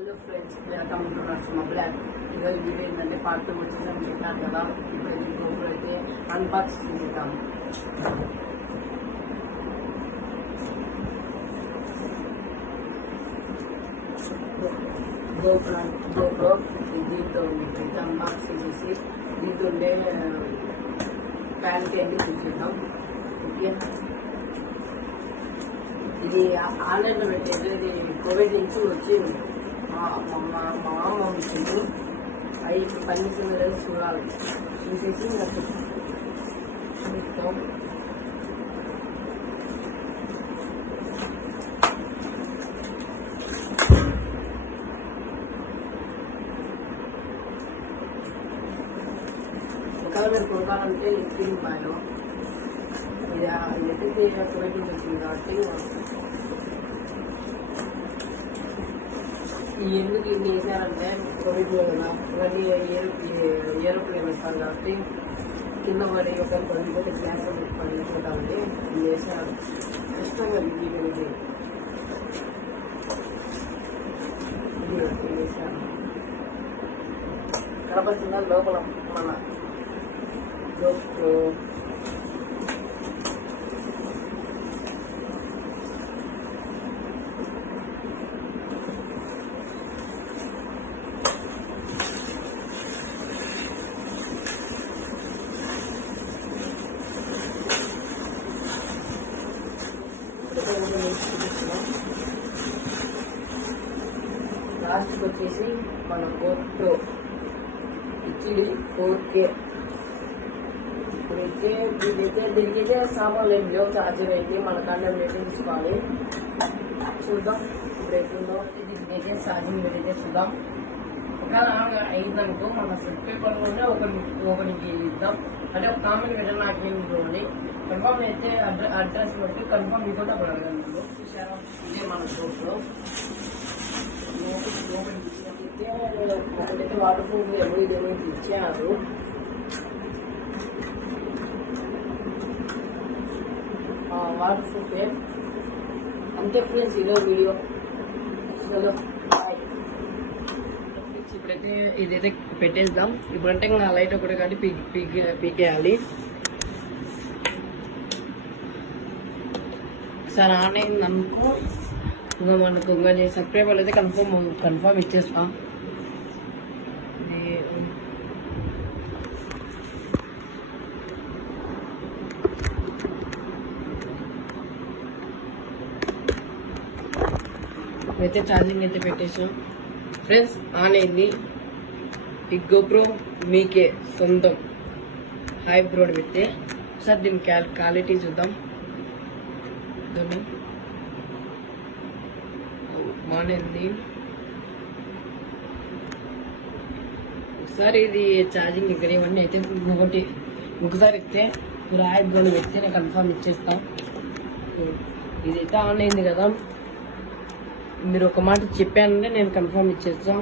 Hello friends, welcome to Narasimha బ్లాగ్. ఈరోజు వీడియో ఏంటంటే పార్ట్ 2 వచ్చేసని చెప్పినాను కదా. ఇప్పుడైతే గోపురం అయితే అన్బాక్సింగ్ చేద్దాం. గోపురం దీంతో మీకు అన్బాక్సింగ్ చేసి దీంతో ఉండే ప్యాన్కి అన్ని చూసేద్దాం. ఓకే, ఇది ఆన్లైన్లో పెట్టేది. ఇది కోవిడ్ నుంచి వచ్చింది. మా మామ వచ్చింది. అవి పనికిందో చూడాలి. చూసేసి చూస్తాం. ఒకవేళ మీరు కొనుక్కాలంటే లింకింగ్ బాగా ఇది ఎక్కడికి కోవిడ్ నుంచి వచ్చింది కాబట్టి ఎందుకు ఇది చేశారంటే కోవిడ్ కదా, ఇవన్నీ ఏరోప్లేన్ వస్తాను కాబట్టి కింద పడి ఒక పడిపోతే గ్లాస్ పడిపోతామండి. ఇది చేశారు. ఇష్టం అది ఇది చేశారు. కనపడుతుందా లోపల మన లాస్ట్కి వచ్చేసి మన GoPro ఇచ్చింది 4K. ఇప్పుడైతే దీనికైతే సామాన్లు ఏం లేవు. ఛార్జర్ అయితే మన కాండం అయితే తీసుకోవాలి. చూద్దాం ఇప్పుడైతుందో. దీనికైతే ఛార్జింగ్ అయితే చూద్దాం. ఒకవేళ అయిందనుకో మన పేపర్ కూడా ఒకరికి ఇద్దాం. అంటే ఒక కామెంట్ పెట్టాలి. నాకు ఏమి చూడండి. కన్ఫర్మ్ అయితే అడ్రస్ బట్టి కన్ఫర్మ్ మీతో అప్పుడు అడగండి. చూసారా, ఇదే మన GoPro. ఒకటైతే వాటర్ ప్రూఫ్ ఇదేమో ఇచ్చారు. వాటర్ ప్రూఫ్ అంతే ఫ్రెండ్స్. ఇదో వీడియో. ఇప్పుడైతే ఇదైతే పెట్టేద్దాం. ఇప్పుడంటే నా లైట్ ఒకటి కానీ పీకేయాలి. సార్ ఆన్ అయింది అనుకో ఇంకా మనకు ఇంకా నేను సబ్స్క్రైబర్లు అయితే కన్ఫర్మ్ ఇచ్చేస్తాం. అయితే ఛార్జింగ్ అయితే పెట్టేసాం ఫ్రెండ్స్. ఆన్ అయింది. ఈ GoPro మీకే సొంతం. హై బ్రోడ్ పెడితే సార్ దీని క్వాలిటీ చూద్దాం. బాగుంది. ఒకసారి ఇది ఛార్జింగ్ ఇక్కడ ఇవన్నీ అయితే ఒకసారి ఎత్తే మీరు హై బ్రోడ్ పెడితే నేను కన్ఫర్మ్ ఇచ్చేస్తాం. ఇదైతే ఆన్ అయింది కదా, మీరు ఒక మాట చెప్పానంటే నేను కన్ఫర్మ్ ఇచ్చేస్తాం.